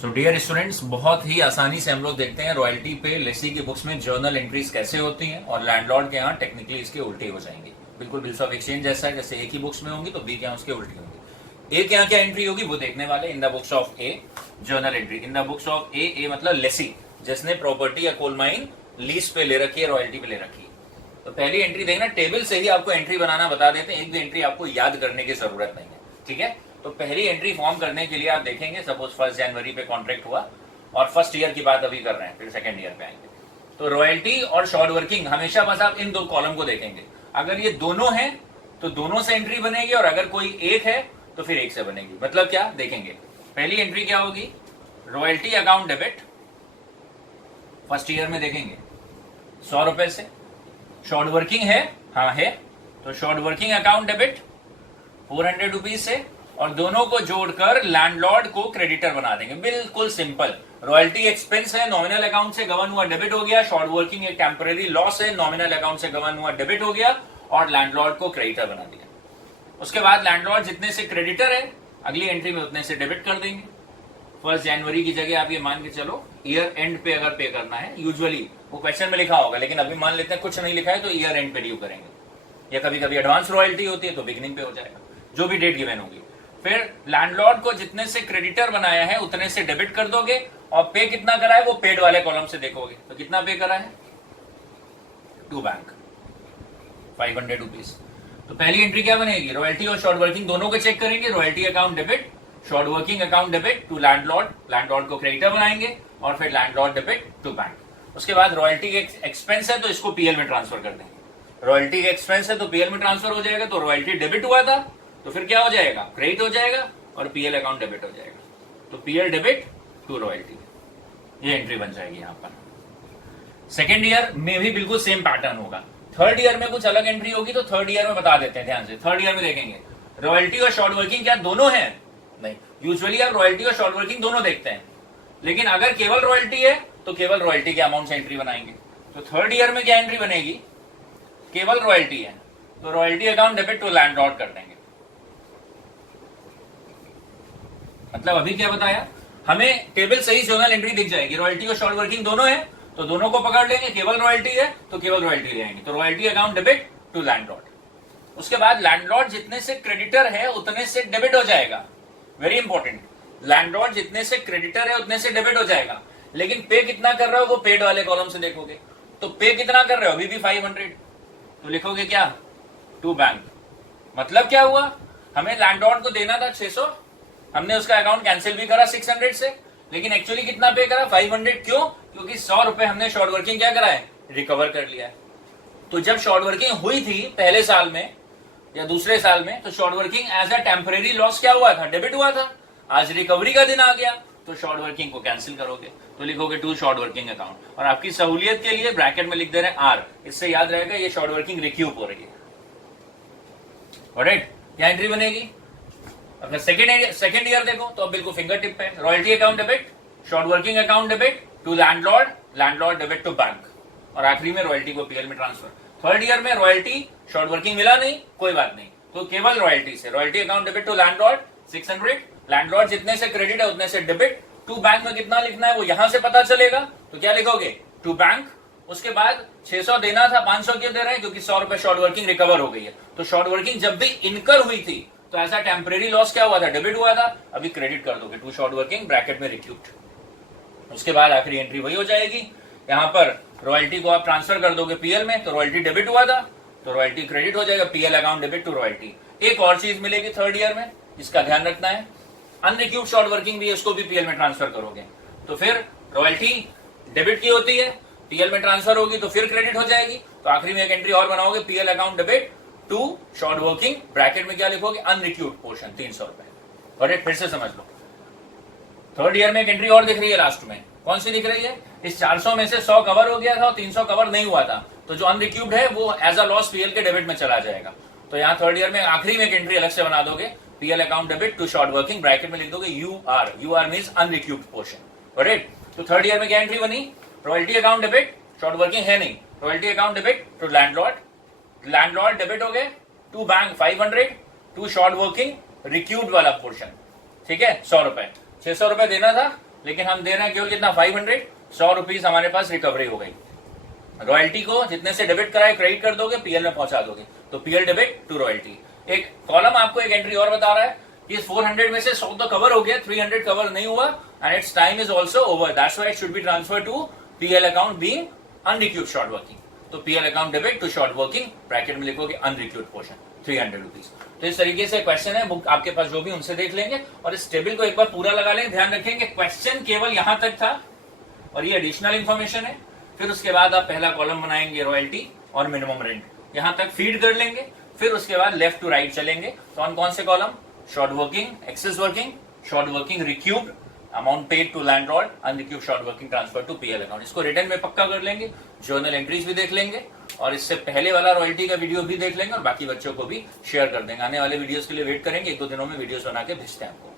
So dear students, बहुत ही आसानी से हम लोग देखते हैं रॉयल्टी पे लेसी की बुक्स में जर्नल एंट्रीज कैसे होती हैं और लैंडलॉर्ड के यहाँ टेक्निकली इसके उल्टे हो जाएंगे। बिल्कुल बिल्स ऑफ एक्सचेंज जैसा है, जैसे ए की बुक्स में होंगी तो बी के यहाँ उसके उल्टी होंगी। ए के यहाँ क्या एंट्री होगी वो देखने वाले। In the books of a journal entry, in the books of a मतलब लेसी जिसने प्रॉपर्टी या कोल माइन लीज पे ले रखी है, रॉयल्टी पे ले रखी है। तो पहली एंट्री देखना, टेबल से ही आपको एंट्री बनाना बता देते हैं, एक भी एंट्री आपको याद करने की जरूरत नहीं है। ठीक है, तो पहली एंट्री फॉर्म करने के लिए आप देखेंगे, सपोज 1 जनवरी पे कॉन्ट्रैक्ट हुआ और फर्स्ट ईयर की बात अभी कर रहे हैं, फिर सेकंड ईयर पे आएंगे। तो रॉयल्टी और शॉर्ट वर्किंग हमेशा बस आप इन दो कॉलम को देखेंगे। अगर ये दोनों हैं तो दोनों से एंट्री बनेगी और अगर कोई एक है तो फिर एक से बनेगी। मतलब क्या देखेंगे, पहली एंट्री क्या होगी, royalty account debit first year में देखेंगे 100 रुपए से। शॉर्ट वर्किंग है, हाँ है, तो short working account debit 400 rupees से और दोनों को जोड़कर लैंडलॉर्ड को क्रेडिटर बना देंगे। बिल्कुल सिंपल। रॉयल्टी एक्सपेंस है, नॉमिनल अकाउंट से गवर्न हुआ डेबिट हो गया। शॉर्ट वर्किंग एक टेम्पररी लॉस है, नॉमिनल अकाउंट से गवर्न हुआ डेबिट हो गया और लैंडलॉर्ड को क्रेडिटर बना दिया। उसके बाद लैंडलॉर्ड जितने से क्रेडिटर है अगली एंट्री में उतने से डेबिट कर देंगे। 1 जनवरी की जगह आप ये मान के चलो ईयर एंड पे अगर पे करना है, यूजुअली वो क्वेश्चन में लिखा होगा, लेकिन अभी मान लेते हैं कुछ नहीं लिखा है तो ईयर एंड पे ड्यू करेंगे, या कभी कभी एडवांस रॉयल्टी होती है तो बिगिनिंग पे हो जाएगा, जो भी डेट गिवन होगी। फिर लैंडलॉर्ड को जितने से क्रेडिटर बनाया है उतने से डेबिट कर दोगे और पे कितना करा है वो पेड वाले कॉलम से देखोगे तो कितना पे करा है, टू बैंक 500 रुपीज। तो पहली एंट्री क्या बनेगी, रॉयल्टी और शॉर्ट वर्किंग दोनों को चेक करेंगे। Royalty account debit, short working account debit to landlord, landlord को क्रेडिटर बनाएंगे और फिर लैंडलॉर्ड डेबिट टू बैंक। उसके बाद रॉयल्टी एक्सपेंस है तो इसको पीएल में ट्रांसफर कर देंगे। रॉयल्टी एक्सपेंस है तो पीएल में ट्रांसफर हो जाएगा, तो रॉयल्टी डेबिट हुआ था तो फिर क्या हो जाएगा, क्रेडिट हो जाएगा और पीएल अकाउंट डेबिट हो जाएगा। तो पीएल डेबिट टू रॉयल्टी, ये एंट्री बन जाएगी यहां पर। सेकेंड ईयर में भी बिल्कुल सेम पैटर्न होगा। थर्ड ईयर में कुछ अलग एंट्री होगी तो थर्ड ईयर में बता देते हैं ध्यान से। थर्ड ईयर में देखेंगे रॉयल्टी और शॉर्ट वर्किंग क्या दोनों है, नहीं, यूजुअली आप रॉयल्टी और शॉर्ट वर्किंग दोनों देखते हैं, लेकिन अगर केवल रॉयल्टी है तो केवल रॉयल्टी के अमाउंट से एंट्री बनाएंगे। तो थर्ड ईयर में क्या एंट्री बनेगी, केवल रॉयल्टी है तो royalty account debit to landlord कर देंगे। मतलब अभी क्या बताया, हमें टेबल सही जर्नल एंट्री दिख जाएगी, रॉयल्टी और शॉर्ट वर्किंग दोनों है तो दोनों को पकड़ लेंगे, केवल रॉयल्टी है तो केवल रॉयल्टी ले आएंगे। तो royalty account debit to landlord. उसके बाद लैंडलॉर्ड जितने से क्रेडिटर है उतने से डेबिट हो जाएगा। वेरी इंपॉर्टेंट, लैंडलॉर्ड जितने से क्रेडिटर है उतने से डेबिट हो जाएगा, लेकिन पे कितना कर रहे हो वो पेड वाले कॉलम से देखोगे। तो पे कितना कर रहे हो, अभी भी 500, तो लिखोगे क्या, टू बैंक। मतलब क्या हुआ, हमें लैंडलॉर्ड को देना था 600, हमने उसका अकाउंट कैंसिल भी करा 600 से, लेकिन एक्चुअली कितना पे करा, 500। क्यों, क्योंकि 100 रुपए हमने शॉर्ट वर्किंग क्या करा है, रिकवर कर लिया है। तो जब शॉर्ट वर्किंग हुई थी पहले साल में या दूसरे साल में तो short working as a temporary loss क्या हुआ था, डेबिट हुआ था। आज रिकवरी का दिन आ गया तो शॉर्ट वर्किंग को कैंसिल करोगे तो लिखोगे टू शॉर्ट वर्किंग अकाउंट, और आपकी सहूलियत के लिए ब्रैकेट में लिख दे रहे हैं आर, इससे याद रहेगा ये शॉर्ट वर्किंग रिक्यूब हो रही है। ऑलराइट, क्या एंट्री बनेगी। अगर सेकेंड ईयर देखो तो अब बिल्कुल फिंगर टिप है, royalty account debit, short working account debit to landlord, landlord debit to bank, और आखिरी में रॉयल्टी को पीएल में ट्रांसफर। थर्ड ईयर में रॉयल्टी शॉर्ट वर्किंग मिला नहीं, कोई बात नहीं, तो केवल रॉयल्टी से royalty account debit to landlord 600, landlord जितने से क्रेडिट है उतने से डेबिट टू बैंक में कितना लिखना है वो यहां से पता चलेगा, तो क्या लिखोगे, टू बैंक। उसके बाद 600 देना था, 500 क्यों दे रहे हैं, क्योंकि 100 रुपए शॉर्ट वर्किंग रिकवर हो गई है। तो शॉर्ट वर्किंग जब भी इनकर हुई थी तो ऐसा टेम्परेरी लॉस क्या हुआ था, डेबिट हुआ था, अभी क्रेडिट कर दोगे टू शॉर्ट वर्किंग ब्रैकेट में रिक्यूब्ड। उसके बाद आखिरी एंट्री वही हो जाएगी, यहां पर रॉयल्टी को आप ट्रांसफर कर दोगे पीएल में, तो रॉयल्टी डेबिट हुआ था तो रॉयल्टी क्रेडिट हो जाएगा, PL account debit to royalty. एक और चीज मिलेगी थर्ड ईयर में, इसका ध्यान रखना है, अनरिक्यूब्ड शॉर्ट वर्किंग भी है, उसको भी पीएल में ट्रांसफर करोगे तो फिर रॉयल्टी डेबिट की होती है, पीएल में ट्रांसफर होगी तो फिर क्रेडिट हो जाएगी। तो आखिरी में एक एंट्री और बनाओगे, PL account debit to short working, bracket में क्या लिखोगे, अनरिक्यूब्ड पोर्शन 300 रुपए। और फिर से समझ लो, थर्ड ईयर में एक एंट्री और दिख रही है लास्ट में, कौन सी दिख रही है, इस 400 में से 100 कवर हो गया था और 300 कवर नहीं हुआ था, तो जो अनरिक्यूब्ड है वो एज अ लॉस पीएल के डेबिट में चला जाएगा। तो यहाँ थर्ड ईयर में आखिरी में एक एंट्री अलग से बना दोगे, PL account debit to short working, bracket में लिख दोगे UR, UR means unrecouped portion. Right, तो थर्ड ईयर में क्या एंट्री बनी, royalty account debit, short working है नहीं, royalty account debit to landlord, landlord debit हो गए to bank 500, to short working recouped वाला पोर्शन, ठीक है 100 रुपए, 600 रुपए देना था लेकिन हम दे रहे हैं केवल कितना 500, 100 रुपीज हमारे पास रिकवरी हो गई। रॉयल्टी को जितने से डेबिट कराए क्रेडिट कर दोगे, पीएल में पहुंचा दोगे, तो पीएल डेबिट टू रॉयल्टी। एक कॉलम आपको एक एंट्री और बता रहा है कि 400 में से 100 तो कवर हो गया, 300 कवर नहीं हुआ and its time is also over, that's why it should be transfer to PL account being unrecouped short working. तो PL account debit to short working, bracket में लिखोगे अनरिक्यूड पोर्शन 300 रुपीज। तो इस तरीके से क्वेश्चन है, बुक आपके पास जो भी उनसे देख लेंगे और इस टेबल को एक बार पूरा लगा लेंगे। ध्यान रखेंगे क्वेश्चन केवल यहां तक था और ये एडिशनल इंफॉर्मेशन है। फिर उसके बाद आप पहला कॉलम बनाएंगे रॉयल्टी और मिनिमम रेंट, यहां तक फीड कर लेंगे। फिर उसके बाद लेफ्ट टू राइट चलेंगे। कौन कौन से column? Short working, excess working, short working recouped, amount paid to landlord, unrecouped short working transfer to PL account. इसको रिटर्न में पक्का कर लेंगे, जर्नल एंट्रीज भी देख लेंगे और इससे पहले वाला रॉयल्टी का वीडियो भी देख लेंगे और बाकी बच्चों को भी शेयर कर देंगे। आने वाले वीडियोस के लिए वेट करेंगे, 1-2 दिनों में वीडियोस बना के भेजते हैं आपको।